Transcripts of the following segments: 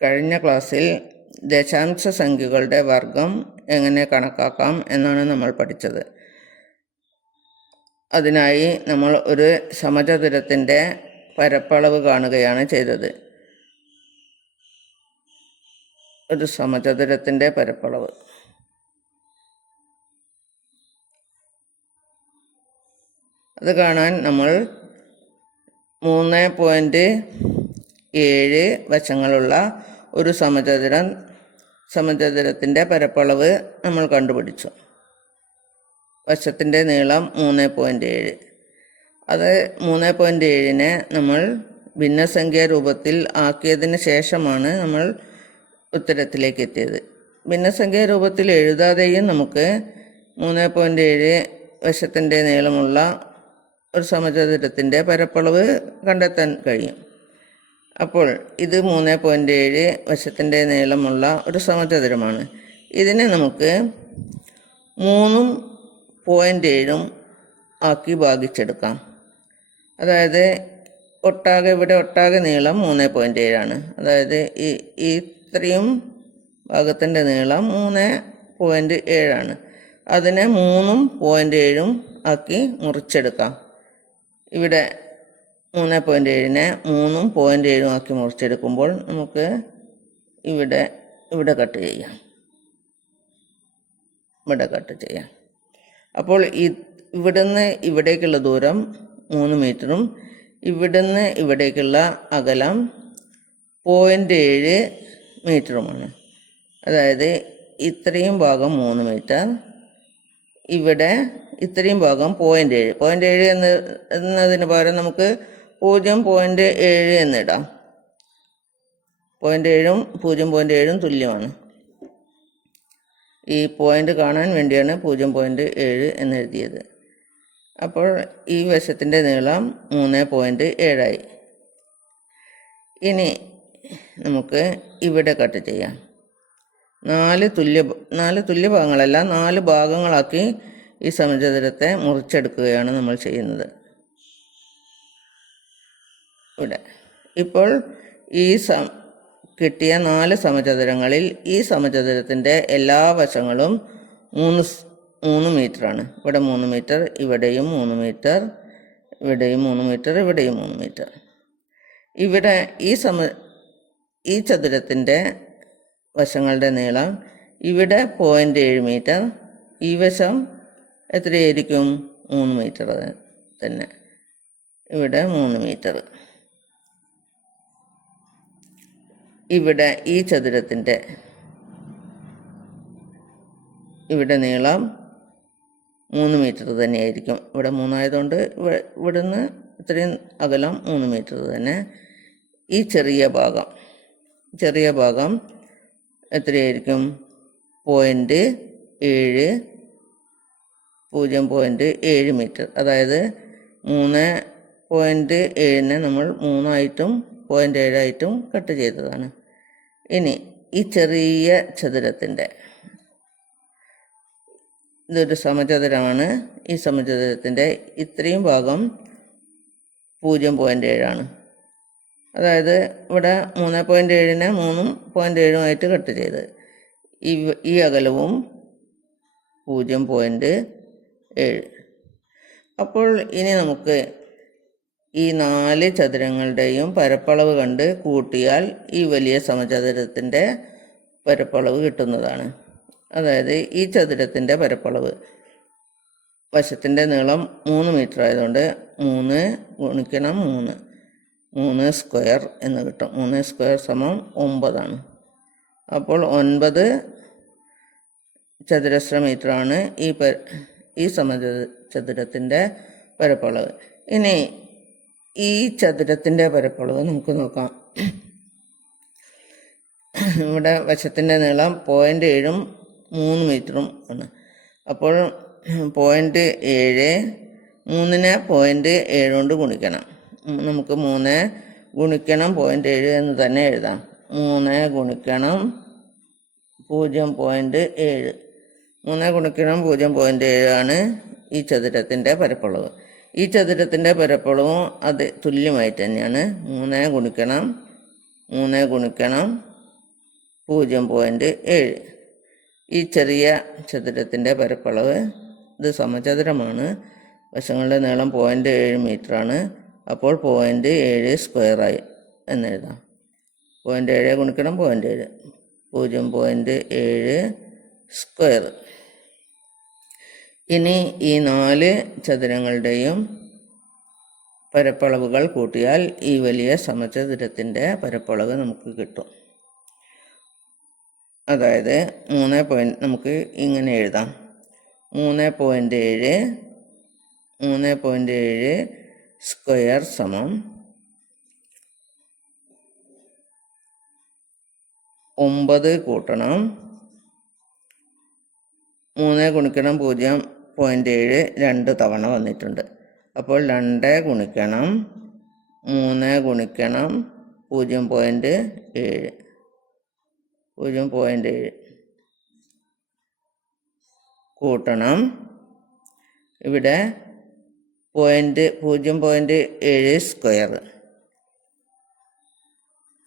കഴിഞ്ഞ ക്ലാസ്സിൽ ദശാംശ സംഖ്യകളുടെ വർഗം എങ്ങനെ കണക്കാക്കാം എന്നാണ് നമ്മൾ പഠിച്ചത്. അതിനായി നമ്മൾ ഒരു സമചതുരത്തിൻ്റെ പരപ്പളവ് കാണുകയാണ് ചെയ്തത്. ഒരു സമചതുരത്തിൻ്റെ പരപ്പളവ് അത് കാണാൻ നമ്മൾ 3.7 വശങ്ങളുള്ള ഒരു സമചതുരത്തിൻ്റെ പരപ്പളവ് നമ്മൾ കണ്ടുപിടിച്ചു. വശത്തിൻ്റെ നീളം 3.7. അത് 3.7നെ നമ്മൾ ഭിന്നസംഖ്യാ രൂപത്തിൽ ആക്കിയതിന് ശേഷമാണ് നമ്മൾ ഉത്തരത്തിലേക്ക് എത്തിയത്. ഭിന്നസംഖ്യാ രൂപത്തിൽ എഴുതാതെയും നമുക്ക് 3.7 വശത്തിൻ്റെ നീളമുള്ള ഒരു സമചതുരത്തിൻ്റെ പരപ്പളവ് കണ്ടെത്താൻ കഴിയും. അപ്പോൾ ഇത് 3.7 വശത്തിൻ്റെ നീളമുള്ള ഒരു സമചതുരമാണ്. ഇതിനെ നമുക്ക് 3.7 ആക്കി ഭാഗിച്ചെടുക്കാം. അതായത് ഇവിടെ ഒട്ടാകെ നീളം 3.7 ആണ്. അതായത് ഇത്രയും ഭാഗത്തിൻ്റെ നീളം 3.7 ആണ്. അതിനെ 3.7 ആക്കി മുറിച്ചെടുക്കാം. ഇവിടെ 3.7നെ 3.7 ആക്കി മുറിച്ചെടുക്കുമ്പോൾ നമുക്ക് ഇവിടെ കട്ട് ചെയ്യാം. അപ്പോൾ ഇവിടുന്ന് ഇവിടേക്കുള്ള ദൂരം 3 മീറ്ററും ഇവിടുന്ന് ഇവിടേക്കുള്ള അകലം 0.7 മീറ്ററുമാണ്. അതായത് ഇത്രയും ഭാഗം 3 മീറ്റർ, ഇവിടെ ഇത്രയും ഭാഗം 0.7 എന്നതിന് പകരം നമുക്ക് 0.7 എന്നിടാം. 0.7ഉം 0.7ഉം തുല്യമാണ്. ഈ പോയിന്റ് കാണാൻ വേണ്ടിയാണ് 0.7 എന്നെഴുതിയത്. അപ്പോൾ ഈ വശത്തിൻ്റെ നീളം 3.7 ആയി. ഇനി നമുക്ക് ഇവിടെ കട്ട് ചെയ്യാം. 4 തുല്യ ഭാഗങ്ങളല്ല, 4 ഭാഗങ്ങളാക്കി ഈ സമചതുരത്തെ മുറിച്ചെടുക്കുകയാണ് നമ്മൾ ചെയ്യുന്നത്. ഇവിടെ ഇപ്പോൾ ഈ കിട്ടിയ 4 സമചതുരങ്ങളിൽ ഈ സമചതുരത്തിൻ്റെ എല്ലാ വശങ്ങളും 3 മീറ്ററാണ്. ഇവിടെ 3 മീറ്റർ, ഇവിടെയും 3 മീറ്റർ, ഇവിടെയും 3 മീറ്റർ, ഇവിടെയും 3 മീറ്റർ. ഇവിടെ ഈ ചതുരത്തിൻ്റെ വശങ്ങളുടെ നീളം ഇവിടെ 0.7 മീറ്റർ, ഈ വശം എത്രയായിരിക്കും? 3 മീറ്റർ തന്നെ. ഇവിടെ 3 മീറ്റർ. ഇവിടെ ഈ ചതുരത്തിൻ്റെ ഇവിടെ നീളം 3 മീറ്റർ തന്നെയായിരിക്കും. ഇവിടെ 3 ആയതുകൊണ്ട് ഇവിടുന്ന് ഇത്രയും അകലം 3 മീറ്റർ തന്നെ. ഈ ചെറിയ ഭാഗം എത്രയായിരിക്കും? 0.7 മീറ്റർ. അതായത് 3.7നെ നമ്മൾ 3 ആയിട്ടും 0.7 ആയിട്ടും കട്ട് ചെയ്തതാണ്. ഇനി ഈ ചെറിയ ചതുരത്തിൻ്റെ, ഇതൊരു സമചതുരമാണ്. ഈ സമചതുരത്തിൻ്റെ ഇത്രയും ഭാഗം 0.7 ആണ്. അതായത് ഇവിടെ 3.7നെ 3.7 ആയിട്ട് കട്ട് ചെയ്ത് ഈ അകലവും 0.7. അപ്പോൾ ഇനി നമുക്ക് ഈ 4 ചതുരങ്ങളുടെയും പരപ്പളവ് കണ്ട് കൂട്ടിയാൽ ഈ വലിയ സമചതുരത്തിൻ്റെ പരപ്പളവ് കിട്ടുന്നതാണ്. അതായത് ഈ ചതുരത്തിൻ്റെ പരപ്പളവ്, വശത്തിൻ്റെ നീളം 3 മീറ്റർ ആയതുകൊണ്ട് 3 ഗുണിക്കണം 3 സ്ക്വയർ എന്ന് കിട്ടും. 3 സ്ക്വയർ സമം 9 ആണ്. അപ്പോൾ 9 ചതുരശ്ര മീറ്ററാണ് ഈ സമചതുരത്തിൻ്റെ പരപ്പളവ്. ഇനി ഈ ചതുരത്തിൻ്റെ പരപ്പളവ് നമുക്ക് നോക്കാം. ഇവിടെ വശത്തിൻ്റെ നീളം 0.7ഉം 3 മീറ്ററും ആണ്. അപ്പോൾ 0.7, 3നെ 0.7 കൊണ്ട് ഗുണിക്കണം. നമുക്ക് 3 ഗുണിക്കണം 0.7 എന്ന് തന്നെ എഴുതാം. 3 ഗുണിക്കണം 0.7. 3 ഗുണിക്കണം 0.7 ആണ് ഈ ചതുരത്തിൻ്റെ പരപ്പളവ്. ഈ ചതുരത്തിൻ്റെ പരപ്പളവും അത് തുല്യമായിട്ട് തന്നെയാണ്. 3 ഗുണിക്കണം 0.7. ഈ ചെറിയ ചതുരത്തിൻ്റെ പരപ്പളവ്, ഇത് സമചതുരമാണ്, വശങ്ങളുടെ നീളം 0.7 മീറ്ററാണ്. അപ്പോൾ 0.7 സ്ക്വയറായി എന്നെഴുതാം. 0.7 ഗുണിക്കണം 0.7, 0.7 സ്ക്വയർ. ഇനി ഈ 4 ചതുരങ്ങളുടെയും പരപ്പളവുകൾ കൂട്ടിയാൽ ഈ വലിയ സമചതുരത്തിൻ്റെ പരപ്പളവ് നമുക്ക് കിട്ടും. അതായത് നമുക്ക് ഇങ്ങനെ എഴുതാം: 3.7 സ്ക്വയർ സമം 9 കൂട്ടണം 3 ഗുണിക്കണം 0.7 2 തവണ വന്നിട്ടുണ്ട്. അപ്പോൾ 2 ഗുണിക്കണം 3 ഗുണിക്കണം 0.7 കൂട്ടണം ഇവിടെ 0.7 സ്ക്വയർ,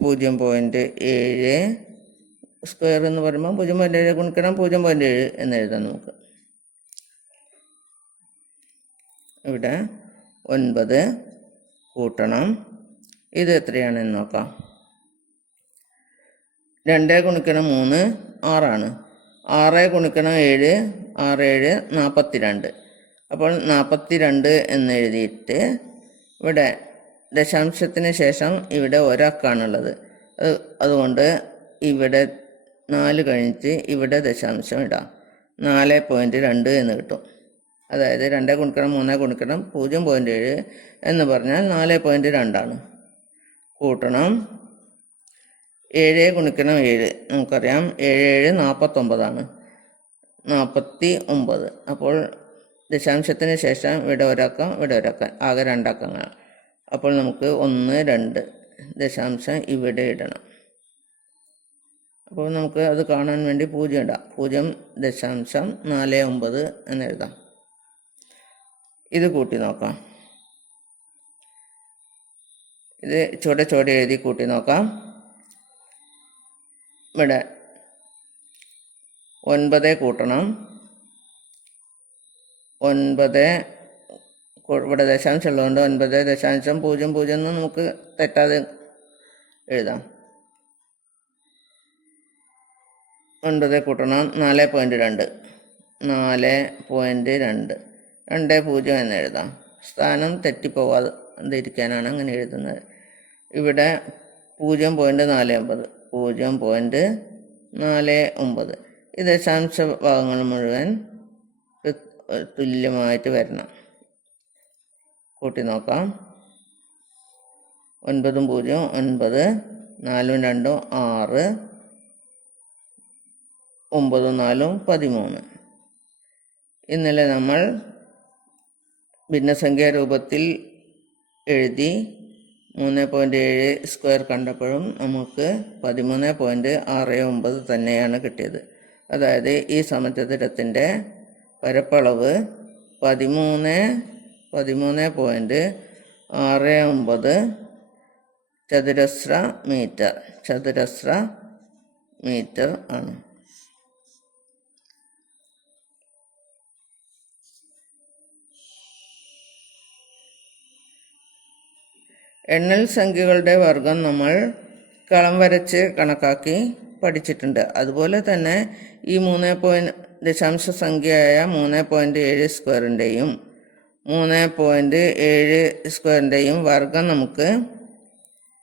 0.7 സ്ക്വയർ എന്ന് പറയുമ്പോൾ 0.7 ഗുണിക്കണം 0.7 എന്നെഴുതാം നമുക്ക്. ഇവിടെ 9 കൂട്ടണം, ഇത് എത്രയാണെന്ന് നോക്കാം. 2 ഗുണിക്കണം 3 6ആണ്. 6 ഗുണിക്കണം 7 6 7 42. അപ്പോൾ 42 എന്നെഴുതിയിട്ട് ഇവിടെ ദശാംശത്തിന് ശേഷം ഇവിടെ ഒരക്കാണുള്ളത്. അതുകൊണ്ട് ഇവിടെ 4 കഴിഞ്ഞിട്ട് ഇവിടെ ദശാംശം ഇടാം. 4.2 എന്ന് കിട്ടും. അതായത് 2 ഗുണിക്കണം 3 ഗുണിക്കണം 0.7 എന്ന് പറഞ്ഞാൽ 4.2 കൂട്ടണം 7 ഗുണിക്കണം 7, നമുക്കറിയാം 7 49. 49. അപ്പോൾ ദശാംശത്തിന് ശേഷം ഇവിടെ ഒരക്കം ഇവിടെ ഒരക്കം, ആകെ 2 അക്കങ്ങൾ. അപ്പോൾ നമുക്ക് 1 2 ദശാംശം ഇവിടെ ഇടണം. അപ്പോൾ നമുക്ക് അത് കാണാൻ വേണ്ടി 0 ഇടാം. 0.49 എന്നെഴുതാം. ഇത് കൂട്ടി നോക്കാം. ഇത് ചുവടെ എഴുതി കൂട്ടി നോക്കാം. ഇവിടെ 9 കൂട്ടണം 9, ഇവിടെ ദശാംശം ഉള്ളതുകൊണ്ട് 9.00 എന്ന് നമുക്ക് തെറ്റാതെ എഴുതാം. 9 കൂട്ടണം 4.2 2.0 എന്ന് എഴുതാം. സ്ഥാനം തെറ്റിപ്പോവാതിരിക്കാനാണ് അങ്ങനെ എഴുതുന്നത്. ഇവിടെ 0.49 0.49. ഈ ദശാംശ ഭാഗങ്ങൾ മുഴുവൻ തുല്യമായിട്ട് വരണം. കൂട്ടി നോക്കാം. 9 0 9, 4 2 6, 9 4 13. ഇന്നലെ നമ്മൾ ഭിന്നസംഖ്യാ രൂപത്തിൽ എഴുതി 3.7 സ്ക്വയർ കണ്ടപ്പോഴും നമുക്ക് 13.69 തന്നെയാണ് കിട്ടിയത്. അതായത് ഈ സമചതുരത്തിൻ്റെ പരപ്പളവ് 13.69 ചതുരശ്ര മീറ്റർ ആണ്. എണ്ണൽ സംഖ്യകളുടെ വർഗം നമ്മൾ കളം വരച്ച് കണക്കാക്കി പഠിച്ചിട്ടുണ്ട്. അതുപോലെ തന്നെ ഈ 3. സംഖ്യയായ 3.7 സ്ക്വയറിൻ്റെയും 3.7 സ്ക്വയറിൻ്റെയും വർഗം നമുക്ക്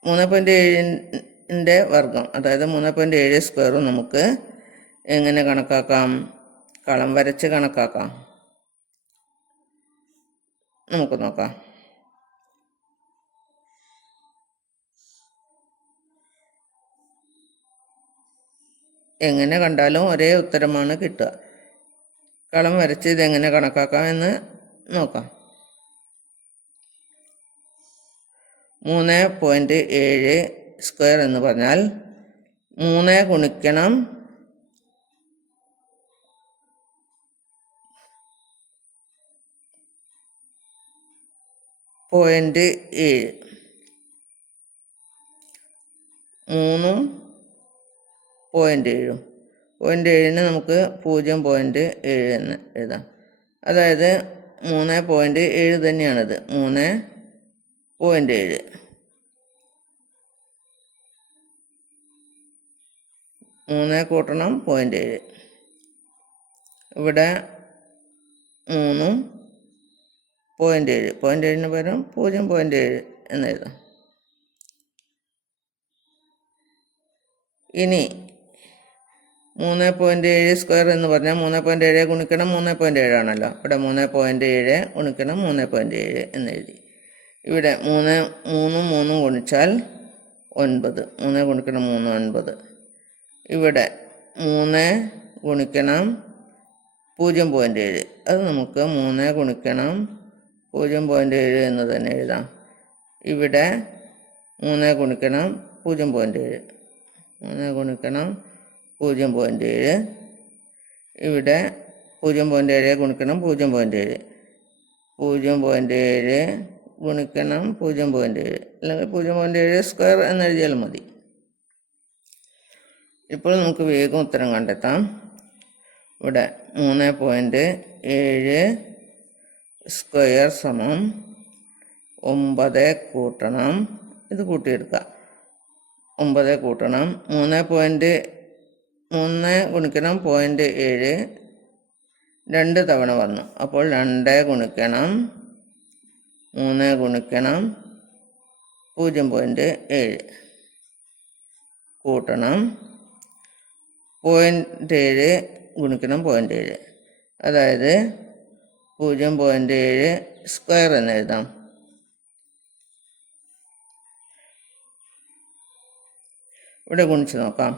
3.7ൻ്റെ വർഗം, അതായത് 3.7 സ്ക്വയറും നമുക്ക് എങ്ങനെ കണക്കാക്കാം? കളം വരച്ച് കണക്കാക്കാം. നമുക്ക് നോക്കാം. എങ്ങനെ കണ്ടാലും ഒരേ ഉത്തരമാണ് കിട്ടുക. കളം വരച്ച് ഇതെങ്ങനെ കണക്കാക്കാം എന്ന് നോക്കാം. 3.7 സ്ക്വയർ എന്ന് പറഞ്ഞാൽ 3 ഗുണിക്കണം 0.7, 3 0.7. 0.7 നമുക്ക് 0.7 എന്ന് എഴുതാം. അതായത് 3.7 തന്നെയാണിത്. 3.7 3 കൂട്ടണം 0.7. ഇവിടെ 3 0.7. 0.7 പകരം 0.7 എന്ന് എഴുതാം. ഇനി 3.7 സ്ക്വയർ എന്ന് പറഞ്ഞാൽ 3.7 ഗുണിക്കണം 3.7 ആണല്ലോ. ഇവിടെ 3.7 ഗുണിക്കണം 3.7 എന്ന് എഴുതി. ഇവിടെ 3 ഗുണിച്ചാൽ 9. 3 ഗുണിക്കണം 3 9. ഇവിടെ 3 ഗുണിക്കണം 0.7. അത് നമുക്ക് 3 ഗുണിക്കണം 0.7 എന്ന് തന്നെ എഴുതാം. ഇവിടെ 3 ഗുണിക്കണം 0.7. 3 ഗുണിക്കണം 0.7. ഇവിടെ 0.7 ഗുണിക്കണം 0.7. 0.7 ഗുണിക്കണം 0.7 അല്ലെങ്കിൽ 0.7 സ്ക്വയർ എന്നെഴുതിയാൽ മതി. ഇപ്പോൾ നമുക്ക് വേഗം ഉത്തരം കണ്ടെത്താം. ഇവിടെ 3.7 സ്ക്വയർ സമം 9 കൂട്ടണം, ഇത് കൂട്ടിയെടുക്കുക, 9 കൂട്ടണം 3 ഗുണിക്കണം 0.7 2 തവണ വന്നു. അപ്പോൾ 2 ഗുണിക്കണം 3 ഗുണിക്കണം 0.7 കൂട്ടണം 0.7 ഗുണിക്കണം 0.7, അതായത് 0.7 സ്ക്വയർ എന്ന് എഴുതാം. ഇവിടെ ഗുണിച്ച് നോക്കാം.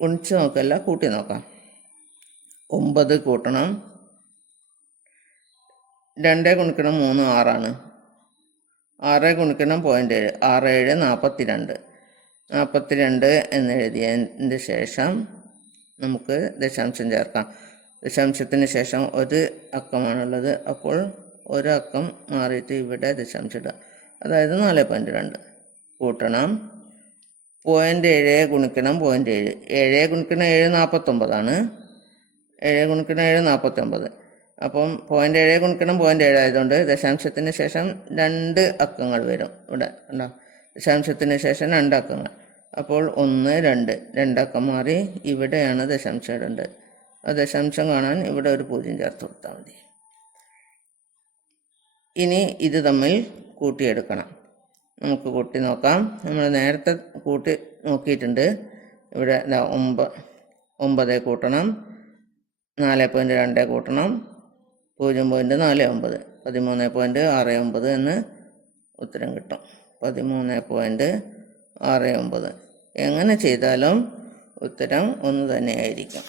ഗുണിച്ച് നോക്കല്ല, കൂട്ടി നോക്കാം. 9 കൂട്ടണം 2 ഗുണിക്കണം 3 6 ആണ്. 6 ഗുണിക്കണം 0.7 6 7 42. 42 എന്നെഴുതിയതിന് ശേഷം നമുക്ക് ദശാംശം ചേർക്കാം. ദശാംശത്തിന് ശേഷം ഒരു അക്കമാണുള്ളത്. അപ്പോൾ ഒരു അക്കം മാറിയിട്ട് ഇവിടെ ദശാംശം ഇടുക, അതായത് 4.2 കൂട്ടണം 0.7 ഗുണിക്കണം 0.7. 7 ഗുണിക്കണം 7 49 ആണ്. 7 ഗുണിക്കണം 7 49. അപ്പം 0.7 ഗുണിക്കണം 0.7 ആയതുകൊണ്ട് ദശാംശത്തിന് ശേഷം 2 അക്കങ്ങൾ വരും. ഇവിടെ ഉണ്ടോ, ദശാംശത്തിന് ശേഷം 2 അക്കങ്ങൾ. അപ്പോൾ 1 2 അക്കം മാറി ഇവിടെയാണ് ദശാംശം ഇടേണ്ടത്. ആ ദശാംശം കാണാൻ ഇവിടെ ഒരു 0 ചേർത്ത് കൊടുത്താൽ മതി. ഇനി ഇത് തമ്മിൽ കൂട്ടിയെടുക്കണം. നമുക്ക് കൂട്ടി നോക്കാം. നമ്മൾ നേരത്തെ കൂട്ടി നോക്കിയിട്ടുണ്ട്. ഇവിടെ 9 കൂട്ടണം 4.2 കൂട്ടണം 0.49 13.69 എന്ന് ഉത്തരം കിട്ടും. 13.69. എങ്ങനെ ചെയ്താലും ഉത്തരം ഒന്ന് തന്നെയായിരിക്കും.